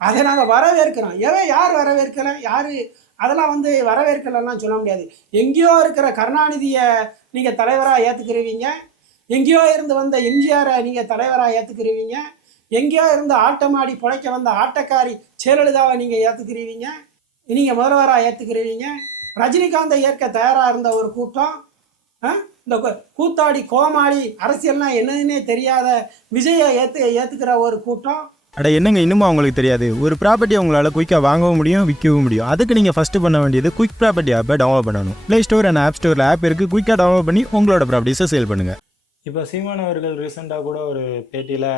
அதை நாங்கள் வரவேற்கிறோம். எவன் யார் வரவேற்கலை? யார்? அதெல்லாம் வந்து வரவேற்கலைலாம் சொல்ல முடியாது. எங்கேயோ இருக்கிற கருணாநிதியை நீங்கள் தலைவராக ஏற்றுக்கிறவீங்க எங்கேயோ இருந்து வந்த எம்ஜிஆரை நீங்கள் தலைவராக ஏற்றுக்கிறவீங்க எங்கேயோ இருந்து ஆட்டமாடி பிழைக்க வந்த ஆட்டக்காரி ஜெயலலிதாவை நீங்கள் ஏற்றுக்கிறீங்க நீங்கள் முதல்வராக ஏற்றுக்கிறீங்க ரஜினிகாந்தை ஏற்க தயாராக இருந்த ஒரு கூட்டம். ஆ? இந்த கூத்தாடி கோமாளி அரசியல்னால் என்னதுன்னே தெரியாத விஜயை ஏற்று ஏற்றுக்கிற ஒரு கூட்டம். அட என்னங்க இன்னும் அவங்களுக்கு தெரியாது? ஒரு ப்ராப்பர்ட்டி உங்களால் குயிக்காக வாங்கவும் முடியும் விற்கவும் முடியும். அதுக்கு நீங்கள் ஃபஸ்ட்டு பண்ண வேண்டியது குயிக் ப்ராப்பர்ட்டி ஆப்பை டவுன்லோட் பண்ணணும். ப்ளே ஸ்டோர் அண்ட் ஆப் ஸ்டோரில் ஆப் இருக்குது குயிக்காக டவுன்லோட் பண்ணி உங்களோட ப்ராப்பர்ட்டிஸை சேல் பண்ணுங்கள் இப்போ சீமான் அவர்கள் ரீசெண்டாக கூட ஒரு பேட்டியில்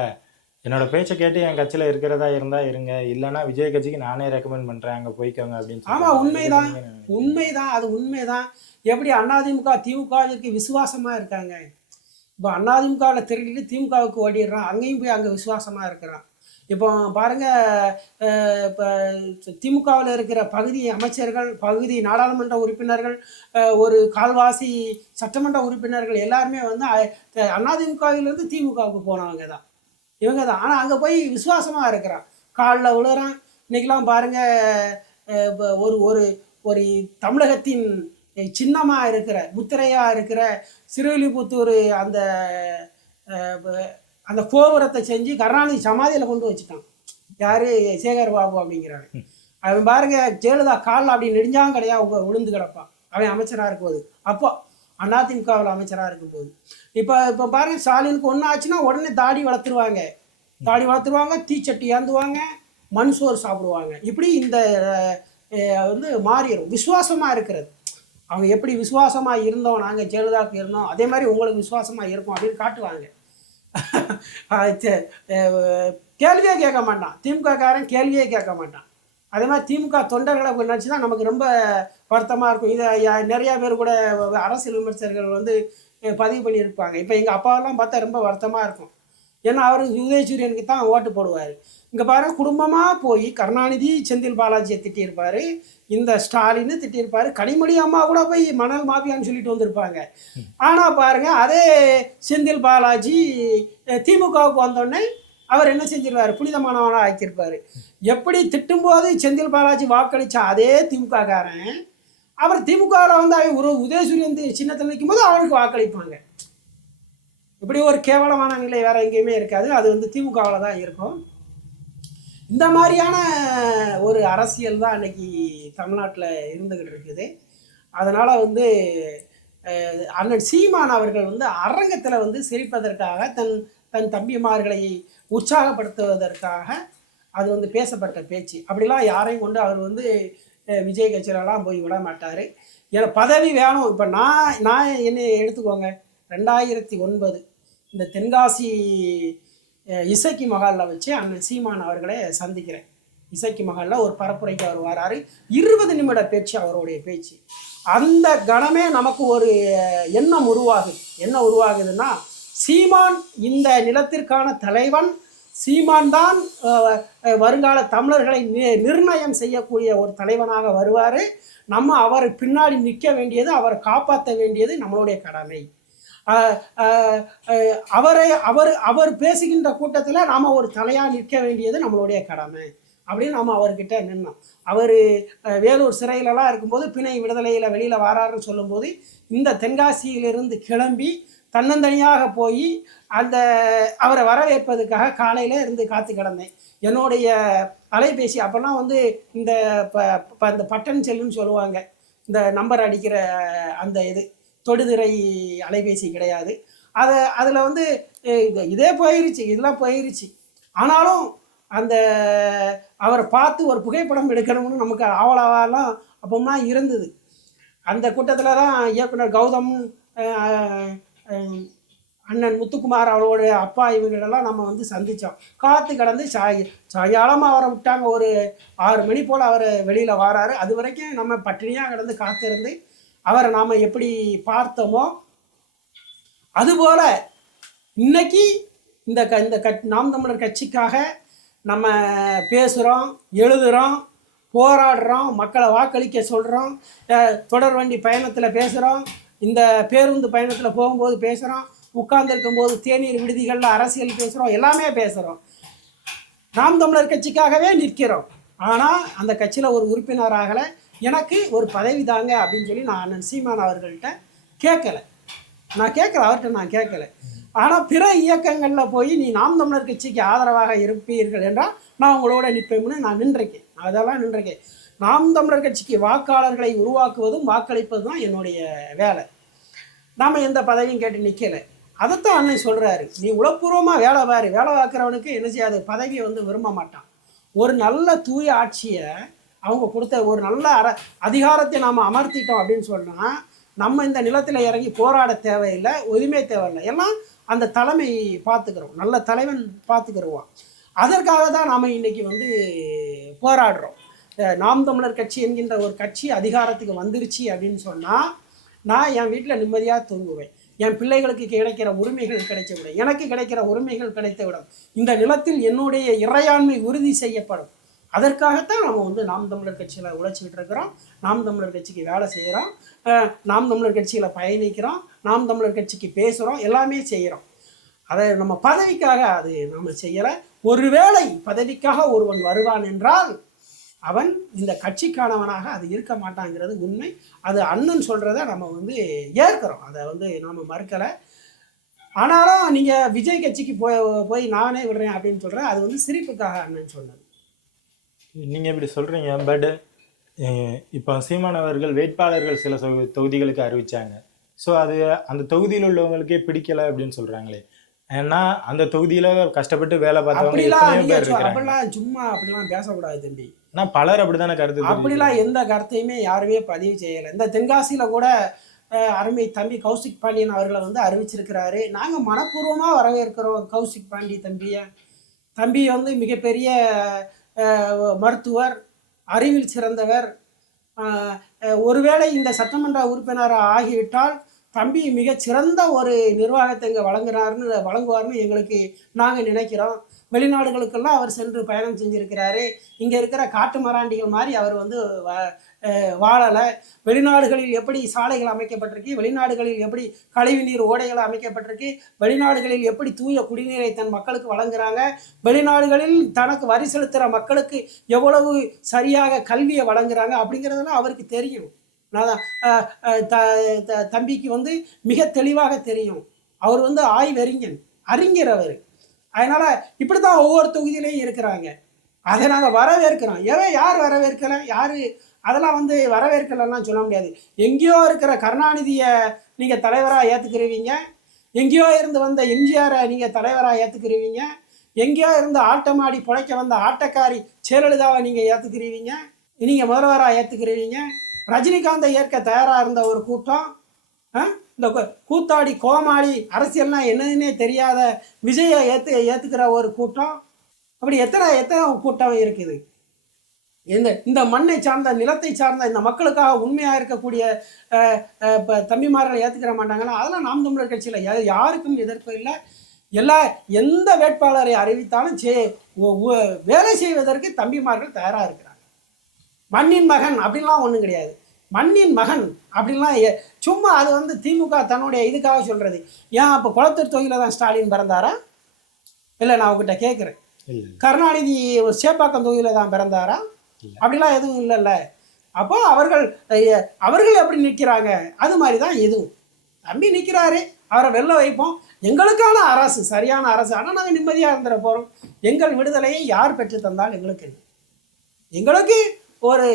என்னோட பேச்சை கேட்டு என் கட்சியில் இருக்கிறதா இருந்தால் இருங்க இல்லைன்னா விஜய் கட்சிக்கு நானே ரெக்கமெண்ட் பண்ணுறேன் அங்கே போய்க்கோங்க அப்படின்னு ஆமா, சொல்றாரு. உண்மைதான். உண்மைதான் அது உண்மைதான். எப்படி அதிமுக திமுகவிற்கு விசுவாசமா இருக்காங்க. இப்போ அதிமுகவில் திருடிட்டு திமுகவுக்கு ஓடிடுறான் அங்கேயும் போய் அங்கே விசுவாசமா இருக்கிறான். இப்போ பாருங்கள் இப்போ திமுகவில் இருக்கிற பகுதி அமைச்சர்கள் பகுதி நாடாளுமன்ற உறுப்பினர்கள் ஒரு கால்வாசி சட்டமன்ற உறுப்பினர்கள் எல்லாருமே வந்து அண்ணாதிமுகவிலேருந்து அதிமுகவிலிருந்து திமுகவுக்கு போனவங்க தான் இவங்க தான் ஆனால் அங்கே போய் விசுவாசமாக இருக்கிறான். காலில் உழுறான் இன்றைக்கெலாம் பாருங்கள் இப்போ ஒரு ஒரு ஒரு தமிழகத்தின் சின்னமாக இருக்கிற முத்திரையாக இருக்கிற சிறுவில்லிபுத்தூர் அந்த அந்த கோபுரத்தை செஞ்சு கருணாநிதி சமாதியில் கொண்டு வச்சுட்டான். யாரு? சேகர் பாபு அப்படிங்கிறாங்க அவன் பாருங்க ஜெயலலிதா காலில் அப்படி நெடுஞ்சாங்கடையா உங்க விழுந்து கிடப்பான் அவன் அமைச்சராக இருக்கும்போது. அப்போ அதிமுகவில் அமைச்சராக இருக்கும்போது. இப்போ இப்போ பாருங்க ஸ்டாலினுக்கு ஒன்று ஆச்சுன்னா உடனே தாடி வளர்த்துருவாங்க. தாடி வளர்த்துருவாங்க தீச்சட்டி ஏந்துவாங்க மண் சோறு சாப்பிடுவாங்க. இப்படி இந்த வந்து மாறிடும். விசுவாசமாக இருக்கிறது. அவங்க எப்படி விசுவாசமாக இருந்தோம் நாங்கள் ஜெயலலிதாவுக்கு இருந்தோம் அதே மாதிரி உங்களுக்கு விசுவாசமாக இருக்கும் அப்படின்னு காட்டுவாங்க. கேள்வியே கேட்க மாட்டான். திமுககாரன் கேள்வியே கேட்க மாட்டான். அதே மாதிரி திமுக தொண்டர்களை நினச்சி தான் நமக்கு ரொம்ப வருத்தமாக இருக்கும். இதை நிறையா பேர் கூட அரசியல் விமர்சகர்கள் வந்து பதிவு பண்ணியிருப்பாங்க. இப்போ எங்கள் அப்பாவெல்லாம் பார்த்தா ரொம்ப வருத்தமாக இருக்கும். ஏன்னா அவர் உதயசூரியனுக்கு தான் ஓட்டு போடுவார். இங்கே பாரு குடும்பமாக போய் கருணாநிதி செந்தில் பாலாஜியை திட்டியிருப்பார். இந்த ஸ்டாலின்னு திட்டியிருப்பார். கனிமொழி அம்மா கூட போய் மணல் மாஃபியான்னு சொல்லிட்டு வந்திருப்பாங்க. ஆனால் பாருங்க அதே செந்தில் பாலாஜி திமுகவுக்கு வந்தோடனே அவர் என்ன செஞ்சிருவார்? புனிதமானவனாக ஆக்கியிருப்பார். எப்படி திட்டும்போது செந்தில் பாலாஜி வாக்களித்த அதே திமுககாரன்? அவர் திமுகவில் வந்து அவன் உதயசூரியன் சின்னத்தில் சின்னத்தில் நிற்கும்போது அவருக்கு வாக்களிப்பாங்க. இப்படி ஒரு கேவலமான நிலை வேறு எங்கேயுமே இருக்காது. அது வந்து திமுகவில் தான் இருக்கும். இந்த மாதிரியான ஒரு அரசியல் தான் இன்னைக்கு தமிழ்நாட்டில் இருந்துக்கிட்டு இருக்குது. அதனால் வந்து அண்ணன் சீமான் அவர்கள் வந்து அரங்கத்தில் வந்து சிரிப்பதற்காக தன் தன் தம்பிமார்களை உற்சாகப்படுத்துவதற்காக அது வந்து பேசப்பட்ட பேச்சு. அப்படிலாம் யாரையும் கொண்டு அவர் வந்து விஜய் கட்சியிலலாம் போய் விட மாட்டார். ஏன்னா பதவி வேணும். இப்போ நான் நான் என்ன எடுத்துக்கோங்க. ரெண்டாயிரத்தி ஒன்பது இந்த தென்காசி இசைக்கு இசக்கி மகாலில் வச்சு அண்ணன் சீமான் அவர்களை சந்திக்கிறேன். இசக்கி மகாலில் ஒரு பரப்புரைக்கு அவர் வராரு. இருபது நிமிட பேச்சு அவருடைய பேச்சு. அந்த கணமே நமக்கு ஒரு எண்ணம் உருவாகுது. என்ன உருவாகுதுன்னா சீமான் இந்த நிலத்திற்கான தலைவன் சீமான் தான் வருங்கால தமிழர்களை நி- நிர்ணயம் செய்யக்கூடிய ஒரு தலைவனாக வருவார். நம்ம அவர் பின்னாடி நிற்க வேண்டியது அவரை காப்பாற்ற வேண்டியது நம்மளுடைய கடமை. அவரை அவர் அவர் பேசுகின்ற கூட்டத்தில் நாம் ஒரு தலையாக நிற்க வேண்டியது நம்மளுடைய கடமை. அப்படின்னு நம்ம அவர்கிட்ட நின்னோம். அவர் வேலூர் சிறையிலலாம் இருக்கும்போது பிணை விடுதலையில் வெளியில் வராருன்னு சொல்லும்போது இந்த தென்காசியிலிருந்து கிளம்பி தன்னந்தனியாக போய் அந்த அவரை வரவேற்பதற்காக காலையில் இருந்து காத்து கிடந்தேன். என்னுடைய அலைபேசி அப்போல்லாம் வந்து இந்த ப ப- இந்த பட்டன் செல்லுன்னு சொல்லுவாங்க. இந்த நம்பர் அடிக்கிற அந்த இது. தொடுதிரை அலைபேசி கிடையாது. அதை அதில் வந்து இதே போயிருச்சு இதெல்லாம் போயிருச்சு. ஆனாலும் அந்த அவரை பார்த்து ஒரு புகைப்படம் எடுக்கணும்னு நமக்கு ஆவலாவெல்லாம் அப்போம்லாம் இருந்தது. அந்த கூட்டத்தில் தான் இயக்குனர் கௌதம் அண்ணன் முத்துக்குமார் அவரோட அப்பா இவங்களெல்லாம் நம்ம வந்து சந்தித்தோம் காற்று கடந்து சாய் சாயங்காலமாக அவரை விட்டாங்க. ஒரு ஆறு மணி போல் அவர் வெளியில் வராரு. அது வரைக்கும் நம்ம பட்டினியாக கடந்து காத்திருந்து அவரை நாம் எப்படி பார்த்தோமோ அதுபோல் இன்னைக்கு இந்த க இந்த கட் நாம் தமிழர் கட்சிக்காக நம்ம பேசுகிறோம் எழுதுகிறோம் போராடுறோம் மக்களை வாக்களிக்க சொல்கிறோம் தொடர் வண்டி பயணத்தில் பேசுகிறோம் இந்த பேருந்து பயணத்தில் போகும்போது பேசுகிறோம் உட்கார்ந்துருக்கும் போது தேநீர் விடுதிகளில் அரசியல் பேசுகிறோம் எல்லாமே பேசுகிறோம் நாம் தமிழர் கட்சிக்காகவே நிற்கிறோம். ஆனால் அந்த கட்சியில் ஒரு உறுப்பினராகலை எனக்கு ஒரு பதவி தாங்க அப்படின்னு சொல்லி நான் அண்ணன் சீமான் அவர்கள்ட்ட கேட்கல. நான் கேட்கல அவர்கிட்ட நான் கேட்கல. ஆனால் பிற இயக்கங்களில் போய் நீ நாம் தமிழர் கட்சிக்கு ஆதரவாக இருப்பீர்கள் என்றால் நான் உங்களோட நிற்பேன்னு நான் நின்றிருக்கேன். அதெல்லாம் நின்றிருக்கேன். நாம் தமிழர் கட்சிக்கு வாக்காளர்களை உருவாக்குவதும் வாக்களிப்பதும் தான் என்னுடைய வேலை. நாம் எந்த பதவியும் கேட்டு நிற்கலை அதைத்தான் அண்ணன் சொல்கிறாரு நீ உளப்பூர்வமாக வேலை பாரு. வேலை பார்க்குறவனுக்கு என்ன செய்யாது? பதவியை வந்து விரும்ப மாட்டான். ஒரு நல்ல தூய ஆட்சியை அவங்க கொடுத்த ஒரு நல்ல அர அதிகாரத்தை நாம் அமர்த்திட்டோம் அப்படின்னு சொன்னால் நம்ம இந்த நிலத்தில் இறங்கி போராட தேவையில்லை எதுவுமே தேவையில்லை. எல்லாம் அந்த தலைமை பார்த்துக்கிறோம். நல்ல தலைவன் பார்த்துக்கிருவான் அதற்காக தான் நாம் இன்னைக்கு வந்து போராடுறோம். நாம் தமிழர் கட்சி என்கின்ற ஒரு கட்சி அதிகாரத்துக்கு வந்துருச்சு அப்படின்னு சொன்னால் நான் என் வீட்டில் நிம்மதியாக தூங்குவேன். என் பிள்ளைகளுக்கு கிடைக்கிற உரிமைகள் கிடைத்துவிடும் எனக்கு கிடைக்கிற உரிமைகள் கிடைத்துவிடும் இந்த நிலத்தில் என்னுடைய இறையாண்மை உறுதி செய்யப்படும். அதற்காகத்தான் நம்ம வந்து நாம் தமிழர் கட்சியில் உழைச்சிக்கிட்டு இருக்கிறோம். நாம் தமிழர் கட்சிக்கு வேலை செய்கிறோம் நாம் தமிழர் கட்சியில் பயணிக்கிறோம். நாம் தமிழர் கட்சிக்கு பேசுகிறோம் எல்லாமே செய்கிறோம் அதை நம்ம பதவிக்காக அது நம்ம செய்யலை. ஒருவேளை பதவிக்காக ஒருவன் வருவான் என்றால் அவன் இந்த கட்சிக்கானவனாக அது இருக்க மாட்டாங்கிறது உண்மை. அது அண்ணன் சொல்கிறத நம்ம வந்து ஏற்கிறோம். அதை வந்து நாம் மறுக்கலை. ஆனாலும் நீங்கள் விஜய் கட்சிக்கு போய் போய் நானே விடுறேன் அப்படின்னு சொல்கிறேன் அது வந்து சிரிப்புக்காக அண்ணன் சொன்னது. நீங்கள் இப்படி சொல்கிறீங்க பட் இப்போ சீமான் அவர்கள் வேட்பாளர்கள் சில தொகு- தொகுதிகளுக்கு அறிவிச்சாங்க. ஸோ அது அந்த தொகுதியில் உள்ளவங்களுக்கே பிடிக்கல அப்படின்னு சொல்கிறாங்களே ஏன்னா அந்த தொகுதியில் கஷ்டப்பட்டு வேலை பார்த்தவங்க அப்படிலாம் சும்மா அப்படிலாம் பேசக்கூடாது தம்பி. ஆனா பலர் அப்படிதானே கருத்து. அப்படிலாம் எந்த கருத்தையுமே யாருமே பதிவு செய்யலை. இந்த தென்காசியில் கூட அருமை தம்பி கௌசிக் பாண்டியன் அவர்களை வந்து அறிவிச்சிருக்கிறாரு. நாங்கள் மனப்பூர்வமாக வரவேற்கிறோம் கௌசிக் பாண்டி தம்பியை. தம்பி வந்து மிகப்பெரிய மருத்துவர் அறிவில் சிறந்தவர். ஒருவேளை இந்த சட்டமன்ற உறுப்பினர் ஆகிவிட்டால் தம்பி மிகச்சிறந்த ஒரு நிர்வாகத்தை இங்கே வழங்குறாருன்னு வழங்குவார்னு எங்களுக்கு நாங்கள் நினைக்கிறோம். வெளிநாடுகளுக்கெல்லாம் அவர் சென்று பயணம் செஞ்சிருக்கிறாரு. இங்கே இருக்கிற காட்டு மராண்டிகள் மாதிரி அவர் வந்து வாழலை. வெளிநாடுகளில் எப்படி சாலைகள் அமைக்கப்பட்டிருக்கு? வெளிநாடுகளில் எப்படி கழிவுநீர் ஓடைகள் அமைக்கப்பட்டிருக்கு? வெளிநாடுகளில் எப்படி தூய குடிநீரை தன் மக்களுக்கு வழங்குறாங்க? வெளிநாடுகளில் தனக்கு வரி செலுத்துகிற மக்களுக்கு எவ்வளவு சரியாக கல்வியை வழங்குறாங்க? அப்படிங்கிறதெல்லாம் அவருக்கு தெரியும். நான் தான், த- த- தம்பிக்கு வந்து மிக தெளிவாக தெரியும். அவர் வந்து ஆய்வறிஞன் அறிஞர் அவர். அதனால இப்படி தான் ஒவ்வொரு தொகுதியிலையும் இருக்கிறாங்க. அதை நாங்கள் வரவேற்கிறோம். எவன் யார் வரவேற்கலை? யார்? அதெல்லாம் வந்து வரவேற்கலைன்னா சொல்ல முடியாது. எங்கேயோ இருக்கிற கருணாநிதியை நீங்கள் தலைவராக ஏற்றுக்கிறவீங்க எங்கேயோ இருந்து வந்த எம்ஜிஆரை நீங்கள் தலைவராக ஏற்றுக்கிறவீங்க எங்கேயோ இருந்து ஆட்டமாடி பிழைக்க வந்த ஆட்டக்காரி ஜெயலலிதாவை நீங்கள் ஏற்றுக்கிறீங்க நீங்கள் முதல்வராக ஏற்றுக்கிறீங்க ரஜினிகாந்தை ஏற்க தயாராக இருந்த ஒரு கூட்டம். ஆ? இந்த கூத்தாடி கோமாளி அரசியல்னா என்னதுன்னே தெரியாத விஜயை ஏற்று ஏற்றுக்கிற ஒரு கூட்டம். அப்படி எத்தனை எத்தனை கூட்டம் இருக்குது? இந்த இந்த மண்ணை சார்ந்த நிலத்தை சார்ந்த இந்த மக்களுக்காக உண்மையாக இருக்கக்கூடிய இப்போ தம்பிமார்களை ஏற்றுக்கிற மாட்டாங்கன்னா அதெல்லாம் நாம் தமிழர் கட்சியில் யாருக்கும் எதிர்ப்பு இல்லை. எல்லா எந்த வேட்பாளரை அறிவித்தாலும் சே வேலை செய்வதற்கு தம்பிமார்கள் தயாராக இருக்கிறாங்க. மண்ணின் மகன் அப்படின்லாம் ஒன்றும் கிடையாது. மண்ணின் மகன் அப்படின்லாம் சும்மா அது வந்து திமுக தன்னுடைய இதுக்காக சொல்கிறது ஏன் அப்போ குளத்தூர் தொகுதியில் தான் ஸ்டாலின் பிறந்தாரா? இல்லை நான் உங்ககிட்ட கேட்குறேன் கருணாநிதி ஒரு சேப்பாக்கம் தொகுதியில் தான் பிறந்தாரா? அப்படிலாம் எதுவும் இல்லைல்ல. அப்போ அவர்கள் அவர்கள் எப்படி நிற்கிறாங்க அது மாதிரி தான் இதுவும். தம்பி நிற்கிறாரு அவரை வெளில வைப்போம். எங்களுக்கான அரசு சரியான அரசு. ஆனால் நாங்கள் நிம்மதியாக இருந்துட போகிறோம் எங்கள் விடுதலையை யார் பெற்று தந்தால் எங்களுக்கு? எங்களுக்கு ஒரு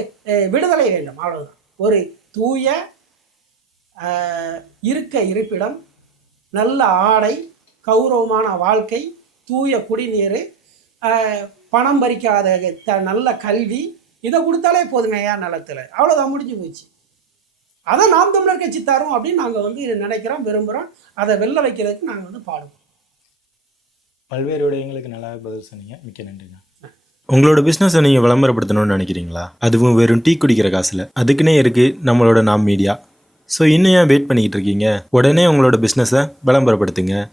விடுதலை வேண்டும். அவ்வளவுதான். ஒரு தூய இருக்க இருப்பிடம் நல்ல ஆடை கௌரவமான வாழ்க்கை தூய குடிநீர் பணம் பறிக்காத த நல்ல கல்வி இதை கொடுத்தாலே போதுங்க ஐயா நிலத்தில். அவ்வளோதான் முடிஞ்சு போச்சு. அதை நாம் தமிழர் கட்சி தரோம் அப்படின்னு நாங்கள் வந்து இதை நினைக்கிறோம் விரும்புகிறோம் அதை வெளில வைக்கிறதுக்கு நாங்கள் வந்து பாடுவோம் பல்வேறு விடயங்களுக்கு நல்லா பதில் சொன்னீங்க. மிக்க நன்றிண்ணா உங்களோட பிஸ்னஸை நீங்கள் விளம்பரப்படுத்தணும்னு நினைக்கிறீங்களா? அதுவும் வெறும் டீ குடிக்கிற காசில். அதுக்குன்னே இருக்குது நம்மளோட நாம் மீடியா ஸோ இன்னும் ஏன் வெயிட் பண்ணிக்கிட்டு இருக்கீங்க? உடனே உங்களோட பிஸ்னஸை விளம்பரப்படுத்துங்க.